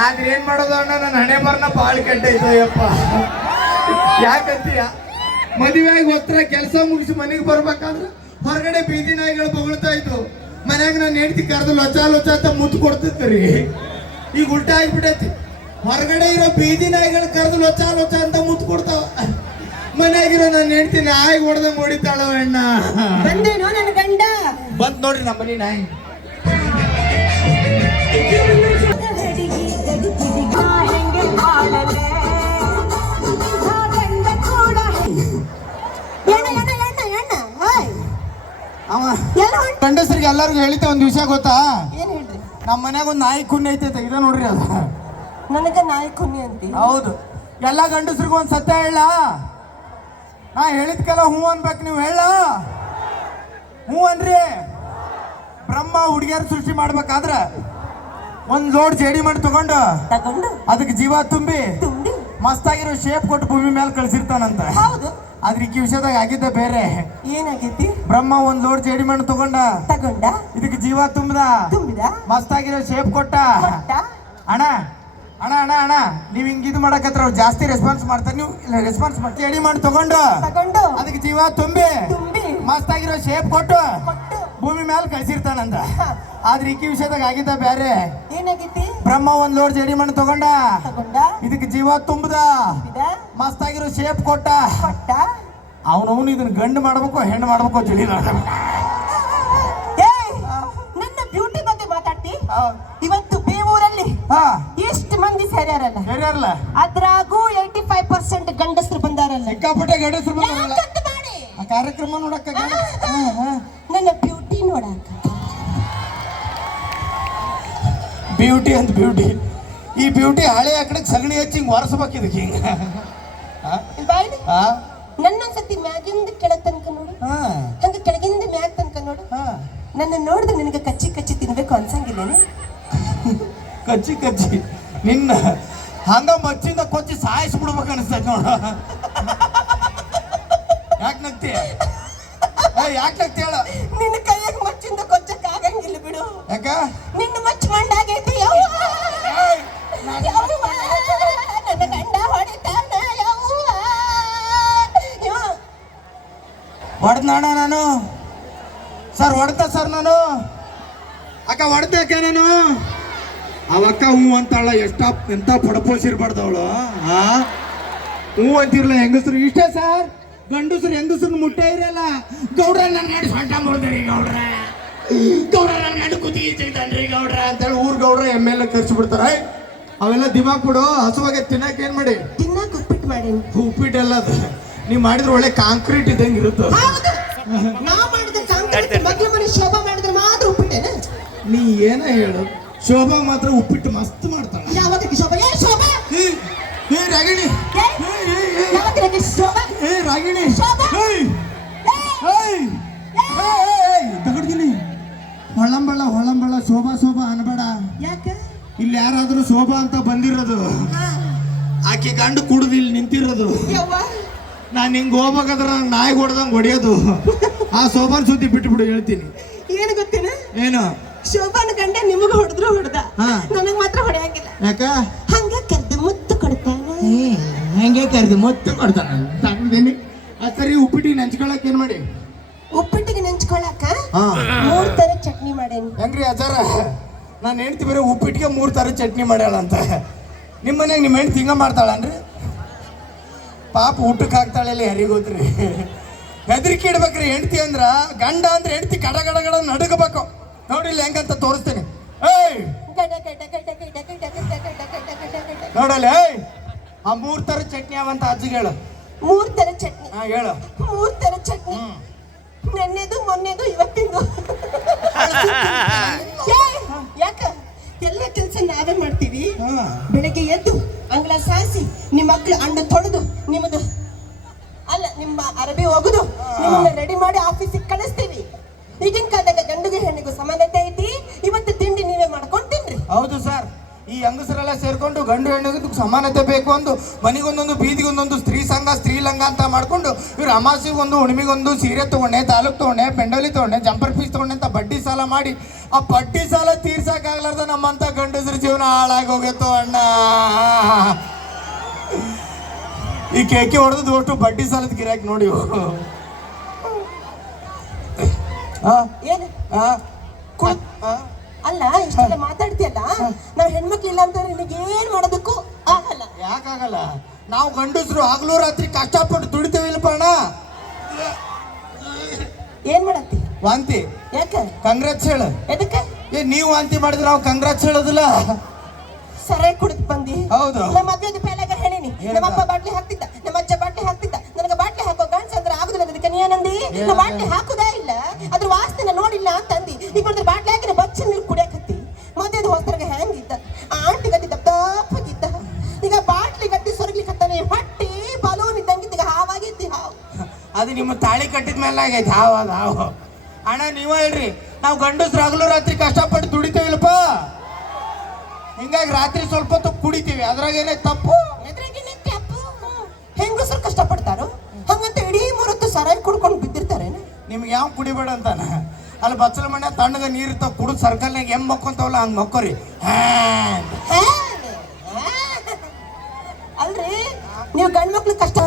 ಆದ್ರೆ ಏನ್ ಮಾಡೋದು ಅಣ್ಣ? ನನ್ನ ಹಣೆ ಬರ್ನ ಬಾಳ್ ಕೆಟ್ಟ ಯಪ್ಪ ಯಾಕಂತೀಯ? ಮದುವೆಯಾಗಿ ಹೋತ್ರ ಕೆಲಸ ಮುಗಿಸಿ ಮನೆಗೆ ಬರ್ಬೇಕಾದ್ರೆ ಹೊರಗಡೆ ಬೀದಿ ನಾಯಿಗಳು ಬೊಗಳ್ತಾ ಇದ್ವು. ಮನ್ಯಾಗ ನಾನು ಹೆಂಡ್ತಿ ಕರೆದು ಲೊಚ ಲೊಚ ಅಂತ ಮುತ್ತು ಕೊಡ್ತಿತ್ತು ರೀ ಈಗ ಉಲ್ಟಾ ಆಗ್ಬಿಟ್ಟೈತಿ ಹೊರಗಡೆ ಇರೋ ಬೀದಿ ನಾಯಿಗಳು ಕರೆದು ಲೊಚ ಲೊಚ ಅಂತ ಮುತ್ತು ಕೊಡ್ತಾವ. ಮನ್ಯಾಗಿರೋ ನಾನು ಹೆಂಡ್ತಿ ನಾಯಿ ಹೊಡೆದ ಹೊಡಿತಾಳ ಅಣ್ಣ. ಬಂದೇನೋ ನನ್ನ ಗಂಡ? ಬಂತ್ ನೋಡ್ರಿ ನಮ್ಮ ಮನಿ ನಾಯಿ ಗಂಡಸರಿಗೆ ಎಲ್ಲರಿಗೂ ಹೇಳಿದ್ದೆ ಒಂದು ವಿಷಯ ಗೊತ್ತಾ? ನಮ್ಮ ಮನ್ಯಾಗ ಒಂದು ನಾಯಿ ಕುನ್ನಿ ಐತೆ ಇದ ನೋಡ್ರಿ ಅದು. ನನಗೆ ನಾಯಿ ಕುನ್ನಿ ಅಂತ. ಹೌದು. ಎಲ್ಲ ಗಂಡಸ್ರಿಗೂ ಒಂದು ಸತ್ಯ ಹೇಳ. ನಾ ಹೇಳಿದ್ಕೆಲ್ಲ ಹೂ ಅನ್ಬೇಕು ನೀವು ಹೇಳ. ಹೂ ಅನ್ರಿ. ಬ್ರಹ್ಮ ಹುಡುಗಿಯರು ಸೃಷ್ಟಿ ಮಾಡ್ಬೇಕಾದ್ರೆ ಒಂದು ಲೋಡ್ ಜೇಡಿ ಮಾಡಿ ತಗೊಂಡು. ತಗೊಂಡು? ಅದಕ್ಕೆ ಜೀವ ತುಂಬಿ. ತುಂಬಿ? ಮಸ್ತಾಗಿರೋ ಶೇಪ್ ಕೊಟ್ಟು ಭೂಮಿ ಮೇಲೆ ಕಳ್ಸಿರ್ತಾನಂತ. ಹೌದು. ಆದ್ರೆ ಈ ವಿಷಯದಾಗ ಆಗಿದ್ದ ಬೇರೆ. ಏನಾಗೈತಿ ಬ್ರಹ್ಮ ಒಂದ್ ಲೋಡ್ ಜೇಡಿ ಮಣ್ಣು ತಗೊಂಡ. ತಗೊಂಡ? ಇದಕ್ಕೆ ಜೀವ ತುಂಬದ. ತುಂಬಿದ? ಮಸ್ತಾಗಿರೋ ಶೇಪ್ ಕೊಟ್ಟ. ಅಣ್ಣ ಅಣ್ಣ ಅಣ್ಣ ಅಣ್ಣ ನೀವ್ ಹಿಂಗ್ ಇದು ಮಾಡಕತ್ರ ಅವ್ರು ಜಾಸ್ತಿ ರೆಸ್ಪಾನ್ಸ್ ಮಾಡ್ತಾರೆ. ನೀವು ರೆಸ್ಪಾನ್ಸ್ ಮಾಡ್ತೀವಿ ಎಡಿ ಮಾಡಿ ತಗೊಂಡು. ತಗೊಂಡು. ಅದಕ್ಕೆ ಜೀವ ತುಂಬಿ. ತುಂಬಿ. ಮಸ್ತಾಗಿರೋ ಶೇಪ್ ಕೊಟ್ಟು. ಭೂಮಿ ಮ್ಯಾಲ ಕಳ್ಸಿರ್ತಾನಂದ ಆದ್ರೆ ಈಕಿ ವಿಷಯದಾಗ ಆಗಿದ್ದ ಬ್ಯಾರೆ. ಏನಾಗಿತ್ತಿ? ಬ್ರಹ್ಮ ಒಂದ್ ಲೋಡ್ ಜಡಿ ಮಣ್ಣು ತಗೊಂಡ. ತಗೊಂಡ? ಇದಕ್ಕೆ ಜೀವ ತುಂಬದ. ಮಸ್ತಾಗಿರೋ ಶೇಪ್ ಕೊಟ್ಟ. ಕೊಟ್ಟ? ಅವನವನು ಇದನ್ನ ಗಂಡು ಮಾಡ್ಬೇಕು ಹೆಣ್ಣು ಮಾಡ್ಬೇಕು ಜಡಿ ಏಯ್! ನನ್ನ ಬ್ಯೂಟಿ ಬಗ್ಗೆ ಮಾತಾಡ್ತಿ? ಇವತ್ತು ಬೇವೂರಲ್ಲಿ ಎಷ್ಟು ಮಂದಿ ಸೇರ್ಯಾರಲ್ಲ? ಸೇರ್ಯಾರಲ್ಲ. ಅದ್ರಾಗೂ ಏಯ್ಟಿ ಫೈವ್ ಪರ್ಸೆಂಟ್ ಗಂಡಸರು ಬಂದಾರಲ್ಲ. ಸಿಕ್ಕಾಪಟ್ಟೆ ಗಂಡಸರು ಬಂದಾರಲ್ಲ. ಕಾರ್ಯಕ್ರಮ ನೋಡಕ್ಕ ನನ್ನ ನೋಡಾಕ. ಬ್ಯೂಟಿ ಅಂತ ಬ್ಯೂಟಿ ಈ ಬ್ಯೂಟಿ ಹಳೆ ಆಕಡೆ ಸಗಣಿ ಹಚ್ಚಿ ಹಿಂಗ್ ಒರೆಸ್ಬೇಕು ಇದಕ್ಕೆ ಹಿಂಗ. ಆ? ನನ್ನೊಂದ್ಸತಿ ಮ್ಯಾಗಿಂದ ಕೆಳ ತನಕ ನೋಡು. ಹಂಗ ಕೆಳಗಿಂದ ಮ್ಯಾಗ್ ತನಕ ನೋಡು. ನನ್ನ ನೋಡಿದ್ರೆ ನಿನಗೆ ಕಚ್ಚಿ ಕಚ್ಚಿ ತಿನ್ಬೇಕು ಅನ್ಸಂಗಿಲ್ಲೇನು ಕಚ್ಚಿ ಕಚ್ಚಿ. ನಿನ್ನ ಹಂಗ ಮಚ್ಚಿಂದ ಕೊಚ್ಚಿ ಸಾಯಿಸ್ಬಿಡ್ಬೇಕು ಅನಿಸ್ತೈತೆ ನೋಡು. ಯಾಕೆ ನಗ್ತೀಯ? ಯಾಕೆ ಹೇಳ ನಿನ್ನ ಕೈಯಾಗ ಮಚ್ಚಿಂದ ಕೊಚ್ಚಕ್ ಆಗಂಗಿಲ್ಲ ಬಿಡು. ಯಾಕ? ನಿನ್ನ ಮಚ್ಚ ಮಂಡಾಗೈತಿ ನಾನ್- ಯವ್ವ ನನ್ನ ಗಂಡ ಹೊಡಿತಾನ ಯವ್ವ. ಹೊಡೆದ್ನಾಣ ನಾನು ಸರ್ ಹೊಡೆದ ಸರ್ ನಾನು. ಅಕ್ಕ ಹೊಡೆದ್ಯಾಕೆ ನಾನು. ಅವಕ್ಕ ಹ್ಞೂ ಅಂತಾಳ ಎಷ್ಟ ಎಂತ ಅವಳು ಆ? ಹ್ಞೂ ಅಂತಿರ್ಲ ಹೆಂಗಸ್ರು. ಇಷ್ಟೇ ಸರ್? ಗಂಡಸರು ಹೆಂಗಸರು ಮುಟ್ಟೆ ಇರಲ್ಲ. ಗೌಡ್ರ ನನ್ನ ಗಂಡು ಸೊಂಟ ಮುರಿದ್ರಿ ಗೌಡ್ರ. ಗೌಡ್ರ ನನ್ನ ಗಂಡು ಕುತ್ತಿಗೆ ಚಿಗ್ತಾನ್ರಿ ಗೌಡ್ರ ಅಂತೇಳಿ ಊರ್ ಗೌಡ್ರ ಎಂ ಎಲ್ ಎ ಕರ್ಸಿ ಬಿಡ್ತಾರ. ಅವೆಲ್ಲ ದಿಮಾಕ್ ಬಿಡು ಹಸುವಾಗ ತಿನ್ನಕ್ ಏನ್ ಮಾಡಿ? ತಿನ್ನಕ್ ಉಪ್ಪಿಟ್ಟು ಮಾಡಿ ಉಪ್ಪಿಟ್ಟೆಲ್ಲ ಅದು. ನೀವು ಮಾಡಿದ್ರೆ ಒಳ್ಳೆ ಕಾಂಕ್ರೀಟ್ ಇದ್ದಂಗೆ ಇರುತ್ತೆ ಮಾಡಿದ ಕಾಂಕ್ರೀಟ್ ಮಗ್ಲ ಮನೆ ಶೋಭಾ ಮಾಡಿದ್ರೆ ಮಾತ್ರ ಉಪ್ಪಿಟ್ಟೇನ? ನೀ ಏನ ಹೇಳು? ಶೋಭಾ ಮಾತ್ರ ಉಪ್ಪಿಟ್ಟು ಮಸ್ತ್ ಮಾಡ್ತಾಳೆ. ಯಾವಾಗ ಶೋಭಾ? ಏ ಶೋಭಾ! ಏ ಏ ರಾಗಿಣಿ. ಶೋಭಾ. ಏ ರಾಗಿಣಿ ಶೋಭಾ. ಏಯ್, ಏಯ್, ಏಯ್, ತಗಡ್ಗಿನಿ ಹೊಳ್ಳಂಬಳ ಹೊಳ್ಳಂಬಳ ಶೋಭಾ ಶೋಭಾ ಅನ್ಬೇಡ. ಯಾಕ? ಇಲ್ಲಿ ಯಾರಾದ್ರೂ ಶೋಭಾ ಅಂತ ಬಂದಿರೋದು. ಆಕೆ ಗಂಡು ಕುಡ್ದು ಇಲ್ಲಿ ನಿಂತಿರೋದು. ನಾನು ಹಿಂಗ್ ಹೋಗ್ಬೇಕಾದ್ರೆ ನಂಗೆ ನಾಯಿ ಹೊಡೆದಂಗೆ ಹೊಡೆಯೋದು. ಆ ಶೋಭಾನ್ ಸುದ್ದಿ ಬಿಟ್ಬಿಡು ಹೇಳ್ತೀನಿ. ಏನು ಗೊತ್ತೇನ? ಏನು? ಶೋಭಾನ ಗಂಡ ನಿಮಗ ಹೊಡೆದ್ರು ಹೊಡೆದ. ನನಗ್ ಮಾತ್ರ ಹೊಡೆಯಂಗಿಲ್ಲ. ಯಾಕ? ಹಂಗ ಮತ್ತೆ ಮಾಡ್ತಾನೆ ಸಾಕಿದ್ದೀನಿ ಆ ಸರಿ ಉಪ್ಪಿಟ್ಟಿಗೆ ನೆಂಚ್ಕೊಳಕ್ ಏನು ಮಾಡಿ ಉಪ್ಪಿಟ್ಟಿಗೆ ನೆಂಚ್ಕೊಳಕ ಮೂರ್ ತರ ಚಟ್ನಿ ಮಾಡೇನಿ ಹೆಂಗ್ರಿ ಅಜಾರ ನಾನು ಹೆಂಡ್ತಿ ಬರೀ ಉಪ್ಪಿಟ್ಟಿಗೆ ಮೂರು ತರ ಚಟ್ನಿ ಮಾಡ್ಯಾಳ ಅಂತ ನಿಮ್ಮ ಮನೆಗೆ ನಿಮ್ಮ ಹೆಂಡ್ತಿ ಹಿಂಗೆ ಮಾಡ್ತಾಳನ್ರಿ ಪಾಪ ಊಟಕ್ಕೆ ಹಾಕ್ತಾಳೆ ಯಾರಿಗೋತ್ರಿ ಹೆದರಿಕೆ ಇಡ್ಬೇಕ್ರಿ ಹೆಂಡ್ತಿ ಅಂದ್ರ ಗಂಡ ಅಂದ್ರೆ ಹೆಂಡ್ತಿ ಕಡ ಗಡ ಗಡ ನಡುಗಬೇಕು ನೋಡಿ ಇಲ್ಲಿ ಹೆಂಗಂತ ತೋರಿಸ್ತೀನಿ ಏಯ್ ನೋಡಲ್ಲ ಏಯ್ ಆ ಮೂರ್ ತರ ಚಟ್ನಿ ಅವಂತ ಅಜ್ಜಿಗೆ ಹೇಳು. ಮೂರ್ ತರ ಚಟ್ನಿ. ಹಾ ಹೇಳು. ಮೂರ್ ತರ ಚಟ್ನಿ. ನೆನ್ನೆದು ಮೊನ್ನೆದು ಇವತ್ತಿಂದು. ಯಾಕ? ಎಲ್ಲ ಕೆಲಸ ನಾವೇ ಮಾಡ್ತೀವಿ. ಬೆಳಿಗ್ಗೆ ಎದ್ದು ಅಂಗಳ ಸಾಸಿ ನಿಮ್ಮ ಮಕ್ಳು ಅಂಡ ತೊಳೆದು ನಿಮ್ಮದು ಅಲ್ಲ ನಿಮ್ಮ ಅರಬಿ ಹೋಗುದು ನಿಮ್ಮನ್ನ ರೆಡಿ ಮಾಡಿ ಆಫೀಸಿಗೆ ಕಳಿಸ್ತೀವಿ. ಈಗಿನ ಕಾಲದಾಗ ಗಂಡುಗೆ ಹೆಣ್ಣಿಗೂ ಸಮಾನತೆ ಐತಿ. ಇವತ್ತು ತಿಂಡಿ ನೀವೇ ಮಾಡ್ಕೊಂಡು ತಿನ್ರಿ. ಹೌದು ಸರ್ ಹೆಂಗಸರೆಲ್ಲ ಸೇರ್ಕೊಂಡು ಗಂಡು ಹೆಣ್ಣು ಸಮಾನತೆ ಬೇಕು ಅಂದು ಮನೆಗೊಂದೊಂದು ಬೀದಿಗೊಂದೊಂದು ಸ್ತ್ರೀ ಸಂಘ ಸ್ತ್ರೀಲಂಗ ಅಂತ ಮಾಡ್ಕೊಂಡು ಇವ್ರು ಅಮಾಸಿಗೊಂದು ಹುಣ್ಮಿಗೊಂದು ಸೀರೆ ತಗೊಂಡೆ ತಾಲೂಕ್ ತಗೊಂಡೆ ಪೆಂಡೋಲಿ ತಗೊಂಡೆ ಜಂಪರ್ ಪೀಸ್ ತಗೊಂಡೆ ಅಂತ ಬಡ್ಡಿ ಸಾಲ ಮಾಡಿ ಆ ಬಡ್ಡಿ ಸಾಲ ತೀರ್ಸಕ್ಕಾಗಲ್ಲ ಆಗ್ಲಾರ್ದ ನಮ್ಮಂತ ಗಂಡಸ್ರ ಜೀವನ ಹಾಳಾಗಿ ಹೋಗಿತ್ತು ಅಣ್ಣ. ಈ ಕೇಕೆ ಹೊಡೆದು ಒಟ್ಟು ಬಡ್ಡಿ ಸಾಲದ ಗಿರಾಕಿ ನೋಡಿ. ಏನು? ಅಲ್ಲ ಇಷ್ಟೆಲ್ಲ ಮಾತಾಡ್ತೀಯಲ್ಲ? ನಾವ್ ಹೆಣ್ಮಕ್ಳಿಲ್ಲ ಅಂತ ನಿನಗೆ ಏನ್ ಮಾಡೋದಕ್ಕೂ ಆಗಲ್ಲ. ಯಾಕಾಗಲ್ಲ? ನಾವು ಗಂಡಸರು ಹಗಲು ರಾತ್ರಿ ಕಷ್ಟಪಟ್ಟು ದುಡಿತೇವಿಲ್ಲಪ್ಪ ಅಣ್ಣ. ಏನ್ ಮಾಡತ್ತಿ? ವಾಂತಿ. ಯಾಕೆ? ಕಂಗ್ರಾಟ್ಸ್ ಹೇಳು. ಎದಕ್ಕೆ? ಏ ನೀವು ವಾಂತಿ ಮಾಡಿದ್ರೆ ನಾವು ಕಂಗ್ರಾಟ್ಸ್ ಹೇಳೋದಿಲ್ಲ. ಸರಾಯ್ ಕುಡಿದ್ ಬಂದಿ. ಹೌದು. ನಮ್ಮ ಮದ್ವೆದ ಪೇಲಾಗ ಹೇಳಿನಿ. ನಮ್ಮಪ್ಪ ನಮ್ಮ ಅಪ್ಪ ಬಾಟ್ಲಿ ಹಾಕ್ತಿದ್ದ. ನಮ್ಮ ಅಜ್ಜ ಬಾಟ್ಲಿ ಹಾಕ್ತಿದ್ದ. ನನಗೆ ಬಾಟ್ಲಿ ಹಾಕೋ ಗಂಡ್ಸ ಅಂದ್ರೆ ಆಗುದಿಲ್ಲ. ಅದಕ್ಕೆ ನೀ ಏನಂದಿ? ನಮ್ಮ ಬಾಟ್ಲಿ ಹಾಕುದೇ ಇಲ್ಲ. ಅದ್ರ ವಾಸನೆ ನೋಡಿಲ್ಲ ಅಂತಂದಿ. ಈಗ ನೋಡಿದ್ರೆ ಬಾಟ್ಲಿ ಅದು ನಿಮ್ಮ ತಾಳಿ ಕಟ್ಟಿದ ಮೇಲೆ ಆಗೈತೆ. ಹಾವ ಅದು ಹಾವು. ಅಣ್ಣ ನೀವ ಹೇಳ್ರಿ. ನಾವು ಗಂಡಸ್ರು ಹಗಲು ರಾತ್ರಿ ಕಷ್ಟಪಟ್ಟು ದುಡಿತೇವಿಲ್ಲಪ್ಪ. ಹಿಂಗಾಗಿ ರಾತ್ರಿ ಸ್ವಲ್ಪ ಹೊತ್ತು ಕುಡಿತೀವಿ. ಅದ್ರಾಗ ಏನೇ ತಪ್ಪು? ಹೆಂಗಸರು ಕಷ್ಟಪಡ್ತಾರೋ? ಹಂಗಂತ ಇಡೀ ಮೂರತ್ತು ಸರಾಯಿ ಕುಡ್ಕೊಂಡು ಬಿದ್ದಿರ್ತಾರೆ. ನಿಮ್ಗೆ ಯಾವ ಕುಡಿಬೇಡ ಅಂತಾನ? ಅಲ್ಲಿ ಬಚ್ಚಲ ಮಣ್ಣ ತಣ್ಣಗ ನೀರು ಇರ್ತಾವ ಕುಡಿದು ಸರ್ಕಲ್ನಾಗ ಹೆಂಗ್ ಮಕ್ಕೊಂತಾವಲ್ಲ ಹಂಗೆ ಮಕ್ಕೋರಿ. ಅಲ್ರಿ ನೀವು ಗಂಡ್ ಮಕ್ಳು ಕಷ್ಟ